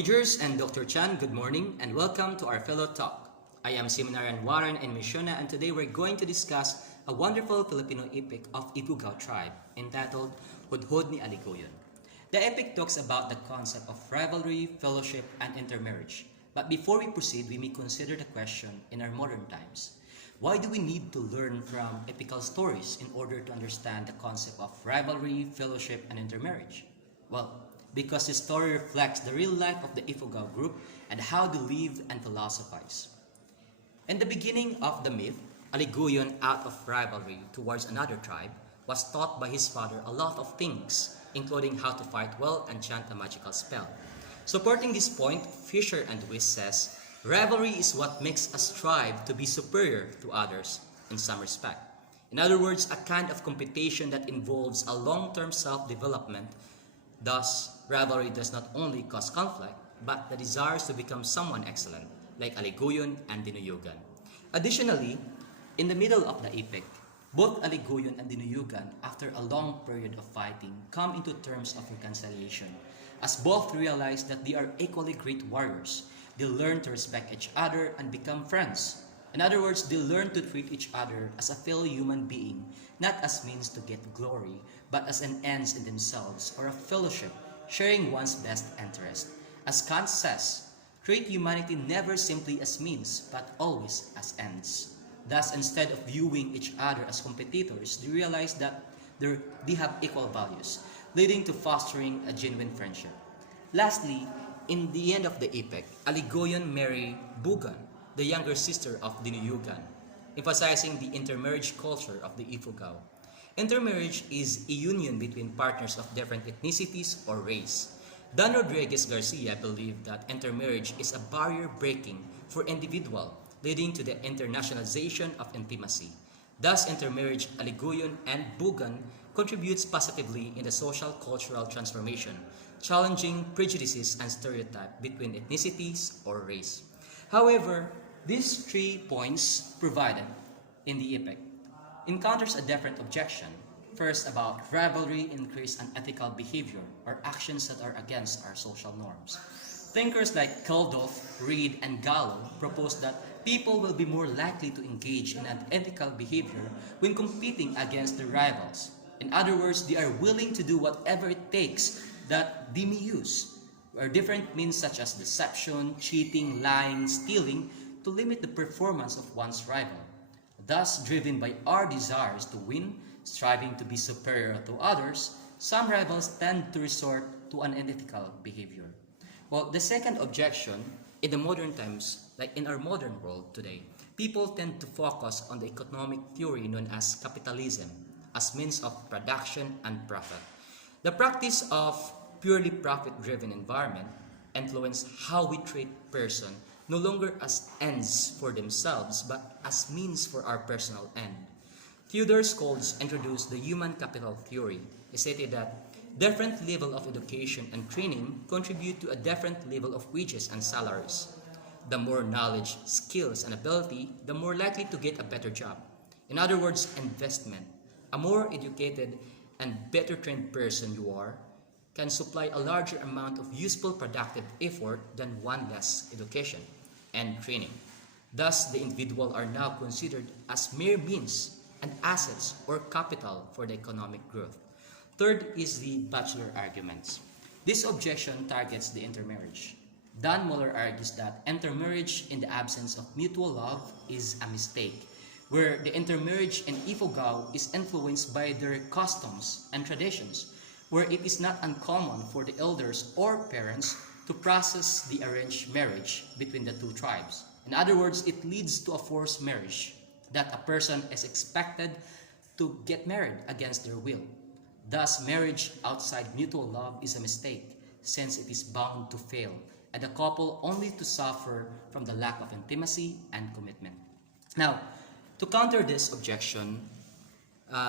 Majors and Dr. Chan, good morning and welcome to our fellow talk. I am Seminarian Warren and Mishona, and today we're going to discuss a wonderful Filipino epic of Ifugao tribe entitled Hudhud ni Aliguyon. The epic talks about the concept of rivalry, fellowship, and intermarriage. But before we proceed, we may consider the question in our modern times. Why do we need to learn from epical stories in order to understand the concept of rivalry, fellowship, and intermarriage? Well, because the story reflects the real life of the Ifugao group and how they live and philosophize. In the beginning of the myth, Aliguyon, out of rivalry towards another tribe, was taught by his father a lot of things, including how to fight well and chant a magical spell. Supporting this point, Fisher and Weiss says, rivalry is what makes us strive to be superior to others in some respect. In other words, a kind of competition that involves a long-term self-development. Thus, rivalry does not only cause conflict, but the desires to become someone excellent, like Aliguyon and Dinuyugan. Additionally, in the middle of the epic, both Aliguyon and Dinuyugan, after a long period of fighting, come into terms of reconciliation, as both realize that they are equally great warriors. They learn to respect each other and become friends. In other words, they learn to treat each other as a fellow human being, not as means to get glory, but as an ends in themselves or a fellowship, sharing one's best interest. As Kant says, treat humanity never simply as means, but always as ends. Thus, instead of viewing each other as competitors, they realize that they have equal values, leading to fostering a genuine friendship. Lastly, in the end of the epic, Aliguyon married Bugan, the younger sister of Dinuyugan, emphasizing the intermarriage culture of the Ifugao. Intermarriage is a union between partners of different ethnicities or race. Don Rodriguez Garcia believed that intermarriage is a barrier breaking for individual, leading to the internationalization of intimacy. Thus, intermarriage, Aliguyon, and Bugan contributes positively in the social cultural transformation, challenging prejudices and stereotypes between ethnicities or race. However, these 3 points provided in the epic encounters a different objection. First, about rivalry increase unethical behavior or actions that are against our social norms. Thinkers like Geldof, Reed, and Gallo propose that people will be more likely to engage in unethical behavior when competing against their rivals. In other words, they are willing to do whatever it takes that they may use, or different means such as deception, cheating, lying, stealing, to limit the performance of one's rival. Thus, driven by our desires to win, striving to be superior to others, some rivals tend to resort to unethical behavior. Well, the second objection, in the modern times, like in our modern world today, people tend to focus on the economic theory known as capitalism as means of production and profit. The practice of purely profit-driven environment influence how we treat person no longer as ends for themselves but as means for our personal end. Theodore Scholes introduced the human capital theory. He stated that different level of education and training contribute to a different level of wages and salaries. The more knowledge, skills, and ability, the more likely to get a better job. In other words, investment. A more educated and better trained person you are can supply a larger amount of useful productive effort than one less education and training. Thus, the individual are now considered as mere means and assets or capital for the economic growth. Third is the bachelor arguments. This objection targets the intermarriage. Don Muller argues that intermarriage in the absence of mutual love is a mistake, where the intermarriage in Ifugao is influenced by their customs and traditions, where it is not uncommon for the elders or parents to process the arranged marriage between the two tribes. In other words, it leads to a forced marriage, that a person is expected to get married against their will. Thus, marriage outside mutual love is a mistake, since it is bound to fail, and the couple only to suffer from the lack of intimacy and commitment. Now, to counter this objection,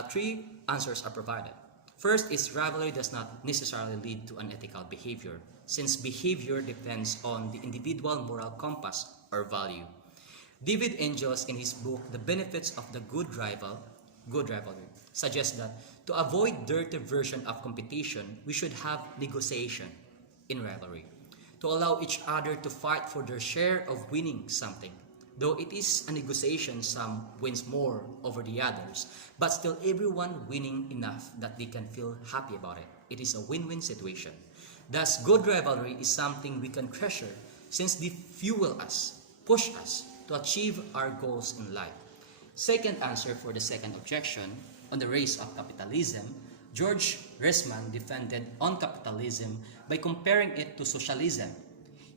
3 answers are provided. First is rivalry does not necessarily lead to unethical behavior, since behavior depends on the individual moral compass or value. David Angels, in his book The Benefits of the Good Rivalry, suggests that to avoid dirty version of competition, we should have negotiation in rivalry. to allow each other to fight for their share of winning something. Though it is a negotiation, some wins more over the others, but still everyone winning enough that they can feel happy about it. It is a win-win situation. Thus, good rivalry is something we can treasure since they fuel us, push us to achieve our goals in life. Second answer for the second objection on the rise of capitalism, George Resman defended on capitalism by comparing it to socialism.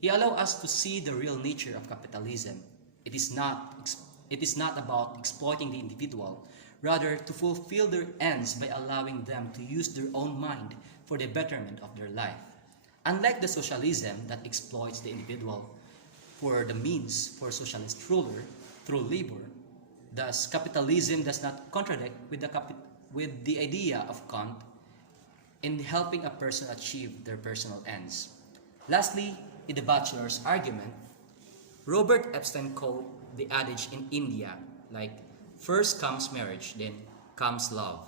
He allowed us to see the real nature of capitalism. It is not about exploiting the individual, rather to fulfill their ends by allowing them to use their own mind for the betterment of their life. Unlike the socialism that exploits the individual for the means for socialist ruler through labor, thus capitalism does not contradict with the idea of Kant in helping a person achieve their personal ends. Lastly, in the bachelor's argument, Robert Epstein called the adage in India like first comes marriage, then comes love,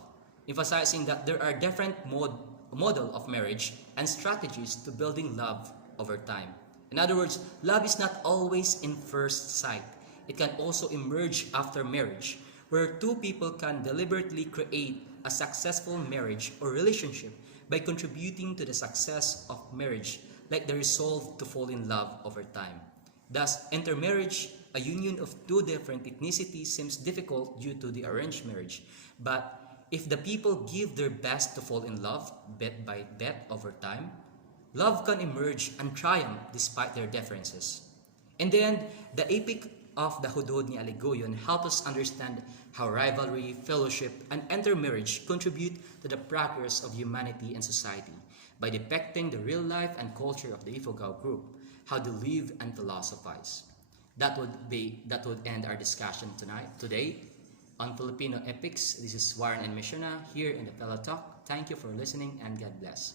emphasizing that there are different model of marriage and strategies to building love over time. In other words, love is not always in first sight. It can also emerge after marriage, where two people can deliberately create a successful marriage or relationship by contributing to the success of marriage, like the resolve to fall in love over time. Thus, intermarriage, a union of two different ethnicities, seems difficult due to the arranged marriage. But if the people give their best to fall in love, bit by bit over time, love can emerge and triumph despite their differences. In the end, the epic of the Hudhud ni Aliguyon help us understand how rivalry, fellowship, and intermarriage contribute to the progress of humanity and society by depicting the real life and culture of the Ifugao group, how they live and philosophize. That would end our discussion today on Filipino epics. This is Warren and Mishuna here in the Fellow Talk. Thank you for listening and God bless.